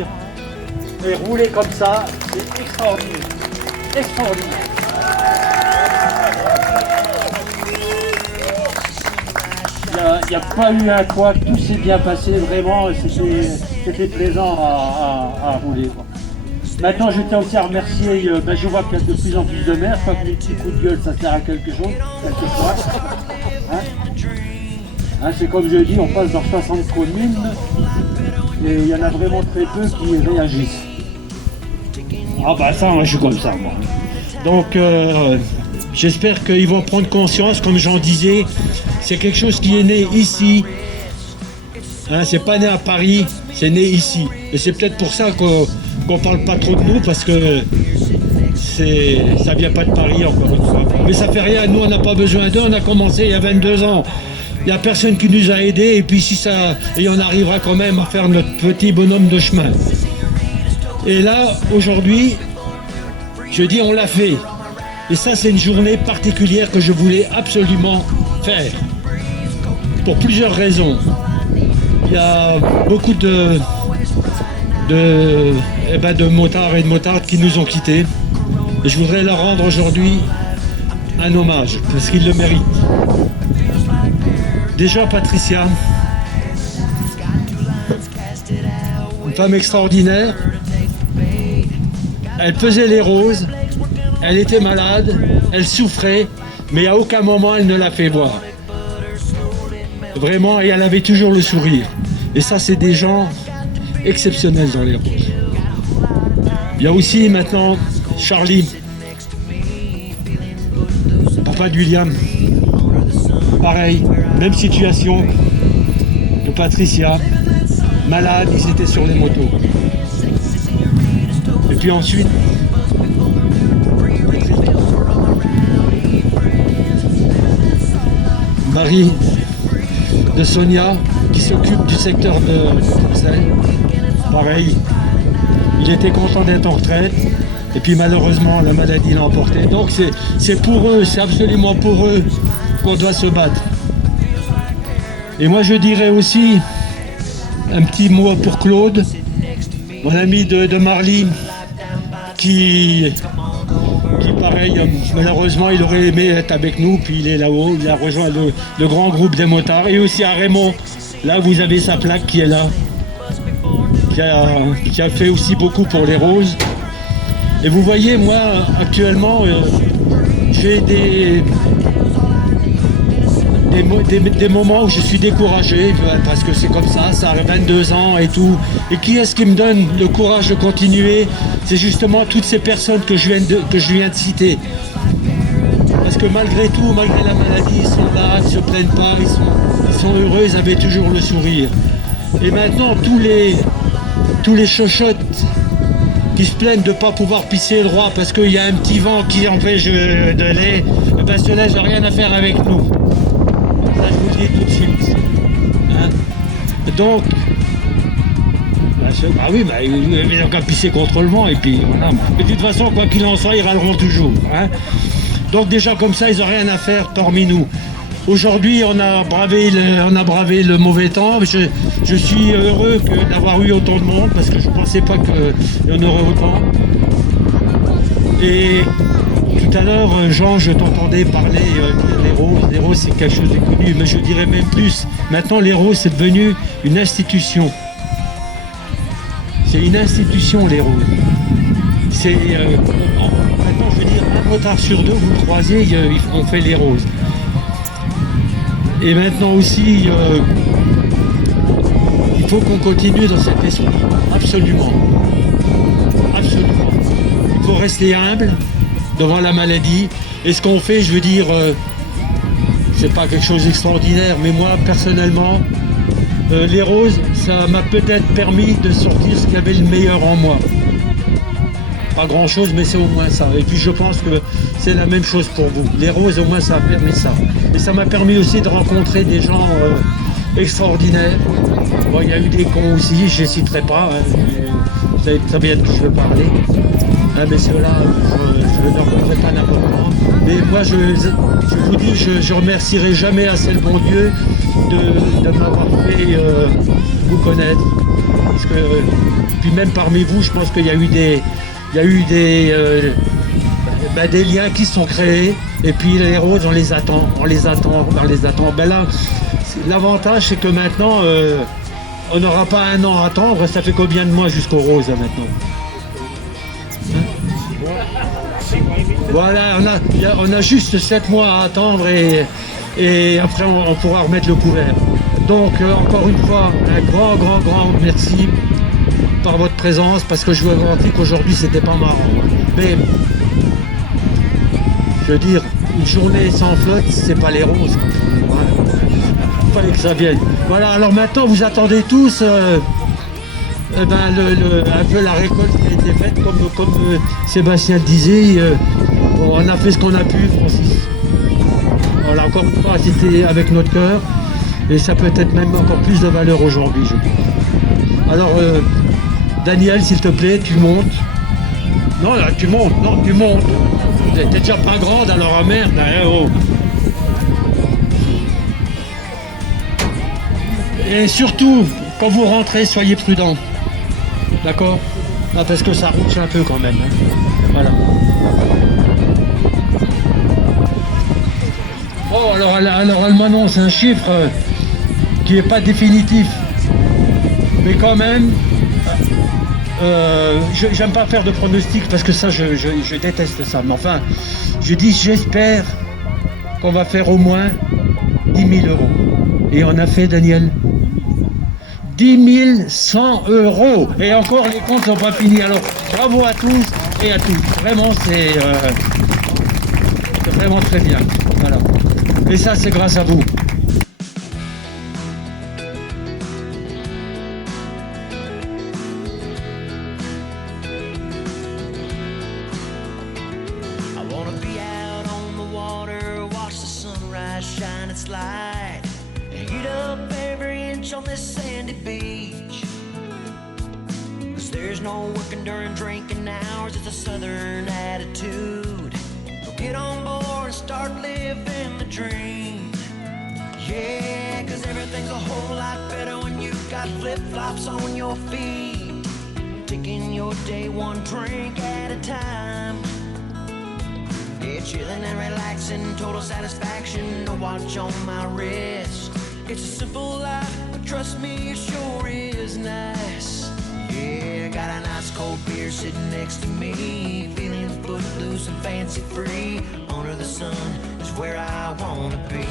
dire. Et rouler comme ça, c'est extraordinaire. Extraordinaire. Il n'y a pas eu un quoi, tout s'est bien passé, vraiment, c'était plaisant à rouler, quoi. Maintenant, je tiens aussi à remercier, je vois qu'il y a de plus en plus de maires, je crois que les petits coups de gueule, ça sert à quelque chose, quelquefois. C'est comme je dis, on passe dans 60 communes, et il y en a vraiment très peu qui réagissent. Ah bah ça, moi je suis comme ça, moi. Donc, j'espère qu'ils vont prendre conscience, comme j'en disais, c'est quelque chose qui est né ici. C'est pas né à Paris, c'est né ici. Et c'est peut-être pour ça qu'on parle pas trop de nous, parce que ça vient pas de Paris, encore une fois. Mais ça fait rien, nous on n'a pas besoin d'eux, on a commencé il y a 22 ans. Il n'y a personne qui nous a aidés, et puis et on arrivera quand même à faire notre petit bonhomme de chemin. Et là, aujourd'hui, je dis on l'a fait. Et ça, c'est une journée particulière que je voulais absolument faire. Pour plusieurs raisons. Il y a beaucoup de motards et de motardes qui nous ont quittés. Et je voudrais leur rendre aujourd'hui un hommage, parce qu'ils le méritent. Déjà Patricia, une femme extraordinaire. Elle faisait les roses, elle était malade, elle souffrait, mais à aucun moment elle ne l'a fait voir. Vraiment, et elle avait toujours le sourire. Et ça, c'est des gens exceptionnels dans les roses. Il y a aussi maintenant Charlie, papa de William. Pareil, même situation de Patricia, malade, ils étaient sur les motos. Et puis ensuite, Marie de Sonia, qui s'occupe du secteur de Bruxelles. Pareil, il était content d'être en retraite. Et puis malheureusement, la maladie l'a emporté. Donc c'est pour eux, c'est absolument pour eux qu'on doit se battre. Et moi je dirais aussi un petit mot pour Claude, mon ami de Marly, qui pareil, malheureusement il aurait aimé être avec nous, puis il est là-haut, il a rejoint le grand groupe des motards. Et aussi à Raymond, là vous avez sa plaque qui est là, qui a fait aussi beaucoup pour les roses. Et vous voyez, moi actuellement, j'ai des moments où je suis découragé, parce que c'est comme ça a 22 ans et tout. Et qui est-ce qui me donne le courage de continuer? C'est justement toutes ces personnes que je viens de citer. Parce que malgré tout, malgré la maladie, ils sont là, ils ne se plaignent pas, ils sont heureux, ils avaient toujours le sourire. Et maintenant, tous les chochottes qui se plaignent de ne pas pouvoir pisser droit parce qu'il y a un petit vent qui empêche de lait, ben cela n'a rien à faire avec nous. Ça, je vous le dis tout de suite. Donc, ils n'ont qu'à pisser contre le vent, et puis voilà. Mais de toute façon, quoi qu'il en soit, ils râleront toujours. Donc déjà comme ça, ils n'ont rien à faire parmi nous. Aujourd'hui, on a bravé le mauvais temps. Je suis heureux d'avoir eu autant de monde, parce que je ne pensais pas qu'il y en aurait autant. Et tout à l'heure, Jean, je t'entendais parler des roses. Les roses, c'est quelque chose de connu, mais je dirais même plus. Maintenant, les roses, c'est devenu une institution. C'est une institution, les roses. Maintenant, je veux dire, un motard sur deux, vous le croisez, on fait les roses. Et maintenant aussi, il faut qu'on continue dans cette esprit. Absolument. Absolument. Il faut rester humble devant la maladie. Et ce qu'on fait, je veux dire, c'est pas quelque chose d'extraordinaire, mais moi, personnellement, les roses, ça m'a peut-être permis de sortir ce qu'il y avait le meilleur en moi. Pas grand chose, mais c'est au moins ça. Et puis je pense que c'est la même chose pour vous. Les roses, au moins, ça a permis ça. Et ça m'a permis aussi de rencontrer des gens extraordinaires. Bon, il y a eu des cons aussi, je ne les citerai pas. Vous savez très bien de qui je veux parler. Mais ceux-là, je ne leur montrerai pas n'importe quoi. Mais moi, je vous dis, je remercierai jamais assez le bon Dieu de m'avoir fait vous connaître. Parce que, puis même parmi vous, je pense qu'il y a eu des liens qui se sont créés. Et puis les roses, on les attend. Ben là, l'avantage, c'est que maintenant, on n'aura pas un an à attendre. Ça fait combien de mois jusqu'aux roses maintenant? Voilà, on a juste 7 mois à attendre et après on pourra remettre le couvert. Donc encore une fois, un grand merci par votre présence parce que je vous garantis qu'aujourd'hui c'était pas marrant. Mais je veux dire, une journée sans flotte, c'est pas les roses. Voilà. Il fallait que ça vienne. Voilà, alors maintenant vous attendez tous un peu la récolte qui a été faite, comme Sébastien le disait. On a fait ce qu'on a pu, Francis. Voilà, encore une fois, c'était avec notre cœur. Et ça peut être même encore plus de valeur aujourd'hui, je pense. Alors, Daniel, s'il te plaît, tu montes. Non, là, tu montes. T'es déjà pas grande, alors, ah merde. Oh. Et surtout, quand vous rentrez, soyez prudents. D'accord? Ah, parce que ça roule un peu quand même. Hein. Voilà. Oh, alors elle m'annonce un chiffre qui n'est pas définitif. Mais quand même, j'aime pas faire de pronostics parce que ça, je déteste ça. Mais enfin, je dis j'espère qu'on va faire au moins 10 000 euros. Et on a fait, Daniel, 10 100 euros. Et encore, les comptes sont pas finis. Alors, bravo à tous et à toutes. Vraiment, c'est vraiment très bien. Voilà. Et ça, c'est grâce à vous. I wanna be out on the water, watch the sunrise shine its light, and eat up every inch on this sandy beach. 'Cause there's no working during drinking hours, it's a southern attitude. So get on board and start living the dream. Yeah, 'cause everything's a whole lot better when you've got flip-flops on your feet, taking your day one drink at a time. Yeah, chilling and relaxing, total satisfaction, no watch on my wrist. It's a simple life, but trust me, it sure is nice. Yeah, got a nice cold beer sitting next to me, feeling footloose and fancy free. Under the sun is where I wanna be.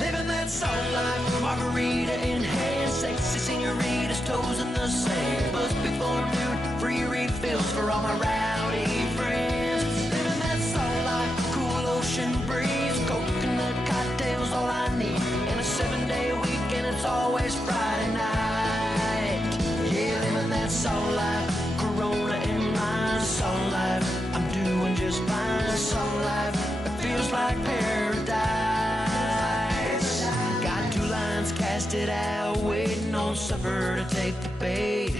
Living that soul life, margarita in hand, sexy senoritas, toes in the sand. Buzz before noon, free refills for all my rowdy friends. Living that soul life, cool ocean breeze, coconut cocktails, all I need. And a 7-day weekend, it's always Friday night. Yeah, living that soul life, Corona in mind, soul life, I'm doing just fine, soul life, it feels like paradise. Casted out, waiting on supper to take the bait.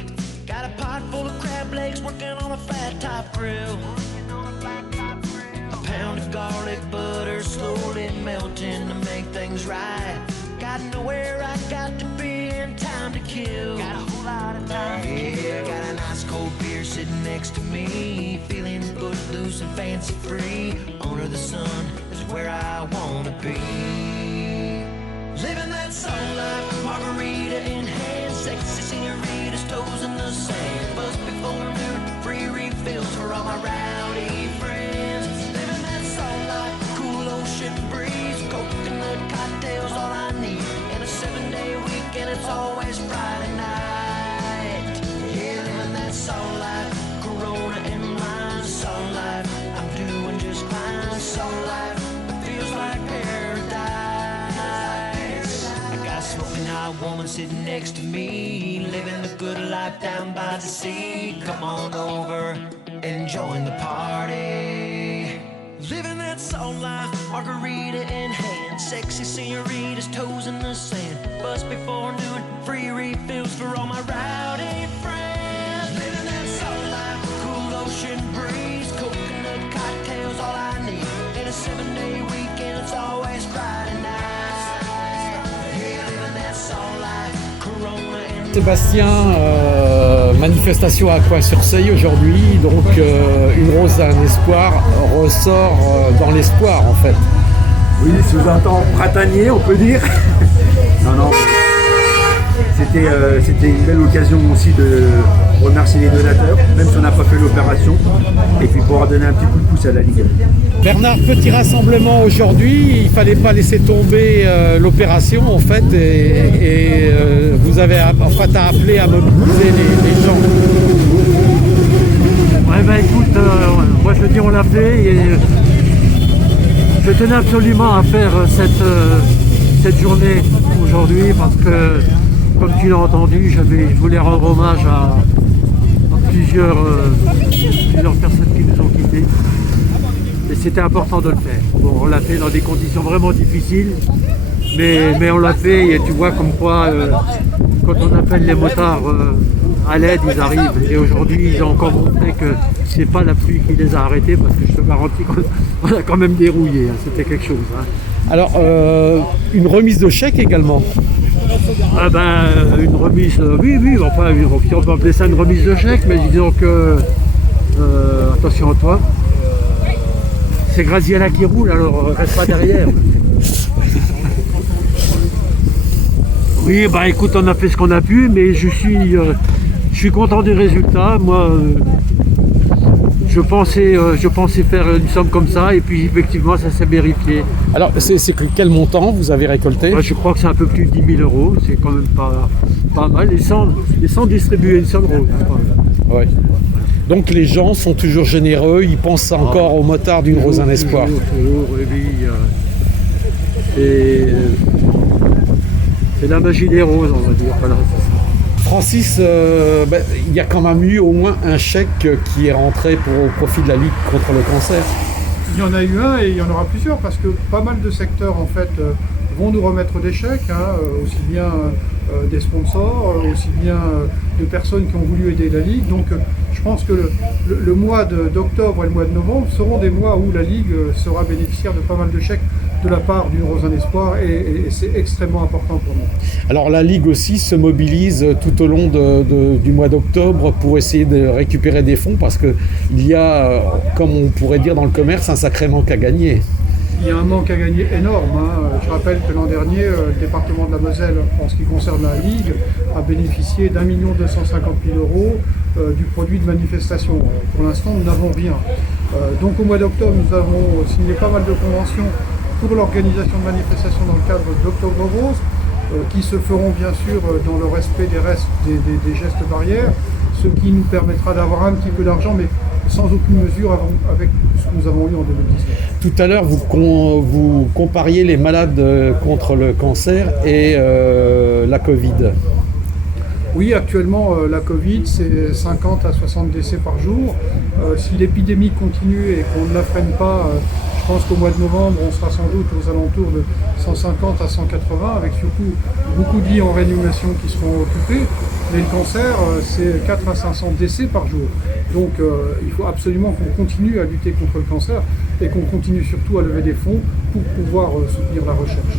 Got a pot full of crab legs, working on a flat top grill. A pound of garlic butter slowly melting to make things right. Got nowhere I got to be and time to kill. Got a whole lot of time. Yeah, got a nice cold beer sitting next to me, feeling footloose and fancy free. Under the sun is where I wanna be. Living that soul life, margarita in hand, sexy senoritas, toes in the sand. Buzz before noon, free refills for all my rowdy friends. Living that soul life, cool ocean breeze, coconut cocktails, all I need. And a 7-day weekend, it's always Friday night. Yeah, living that soul life, Corona in mind, soul life, I'm doing just fine, soul life, it feels like paradise. Smoking hot woman sitting next to me, living the good life down by the sea. Come on over and join the party. Living that soul life, margarita in hand, sexy senoritas, toes in the sand. Buzz before noon, free refills for all my rowdy friends. Living that soul life, cool ocean breeze, coconut cocktails, all I need. In a 7-day weekend, it's always Friday night. Soul life, Corona in Sébastien, manifestation à Coin-sur-Seille aujourd'hui, donc une rose d'un espoir ressort dans l'espoir en fait. Oui, sous un temps printanier, on peut dire. Non. C'était une belle occasion aussi de remercier les donateurs, même si on n'a pas fait l'opération, et puis pouvoir donner un petit coup de pouce à la Ligue. Bernard, petit rassemblement aujourd'hui, il ne fallait pas laisser tomber l'opération en fait, et vous avez en fait appelé à mobiliser les gens. Ouais, bah écoute, moi je dis on l'a fait et je tenais absolument à faire cette journée aujourd'hui parce que, comme tu l'as entendu, je voulais rendre hommage à plusieurs personnes qui nous ont quittés. Et c'était important de le faire. Bon, on l'a fait dans des conditions vraiment difficiles, mais on l'a fait et tu vois comme quoi, quand on appelle les motards à l'aide, ils arrivent. Et aujourd'hui, ils ont encore montré que c'est pas la pluie qui les a arrêtés, parce que je te garantis qu'on a quand même dérouillé. Hein. C'était quelque chose. Hein. Alors, une remise de chèque également. Ah ben, une remise, oui, enfin, si on peut appeler ça une remise de chèque, mais disons que, attention à toi, c'est Graziella qui roule, alors reste pas derrière. Oui, bah écoute, on a fait ce qu'on a pu, mais je suis content du résultat. Moi, je pensais faire une somme comme ça, et puis effectivement, ça s'est vérifié. Alors, c'est quel montant vous avez récolté? Je crois que c'est un peu plus de 10 000 €, c'est quand même pas mal. Et sans distribuer une seule rose. Hein, ouais. Donc les gens sont toujours généreux, ils pensent encore aux motards d'une rose un espoir. Toujours, oui, c'est la magie des roses, on va dire. Voilà. Francis, il y a quand même eu au moins un chèque qui est rentré au profit de la Ligue contre le cancer. Il y en a eu un et il y en aura plusieurs parce que pas mal de secteurs en fait vont nous remettre des chèques, hein, aussi bien des sponsors, aussi bien de personnes qui ont voulu aider la Ligue. Donc je pense que le mois d'octobre et le mois de novembre seront des mois où la Ligue sera bénéficiaire de pas mal de chèques de la part d'une Rose un espoir et c'est extrêmement important pour nous. Alors la Ligue aussi se mobilise tout au long du mois d'octobre pour essayer de récupérer des fonds parce qu'il y a, comme on pourrait dire dans le commerce, un sacré manque à gagner. Il y a un manque à gagner énorme. Hein. Je rappelle que l'an dernier, le département de la Moselle, en ce qui concerne la Ligue, a bénéficié d'1 250 000 € du produit de manifestation. Pour l'instant, nous n'avons rien. Donc au mois d'octobre, nous avons signé pas mal de conventions pour l'organisation de manifestations dans le cadre d'Octobre Rose, qui se feront bien sûr dans le respect des gestes barrières, ce qui nous permettra d'avoir un petit peu d'argent, mais sans aucune mesure avec ce que nous avons eu en 2019. Tout à l'heure, vous compariez les malades contre le cancer et la Covid. Oui, actuellement, la Covid, c'est 50 à 60 décès par jour. Si l'épidémie continue et qu'on ne la freine pas, je pense qu'au mois de novembre, on sera sans doute aux alentours de 150 à 180, avec surtout beaucoup de lits en réanimation qui seront occupés. Mais le cancer, c'est 4 à 500 décès par jour. Donc il faut absolument qu'on continue à lutter contre le cancer et qu'on continue surtout à lever des fonds pour pouvoir soutenir la recherche.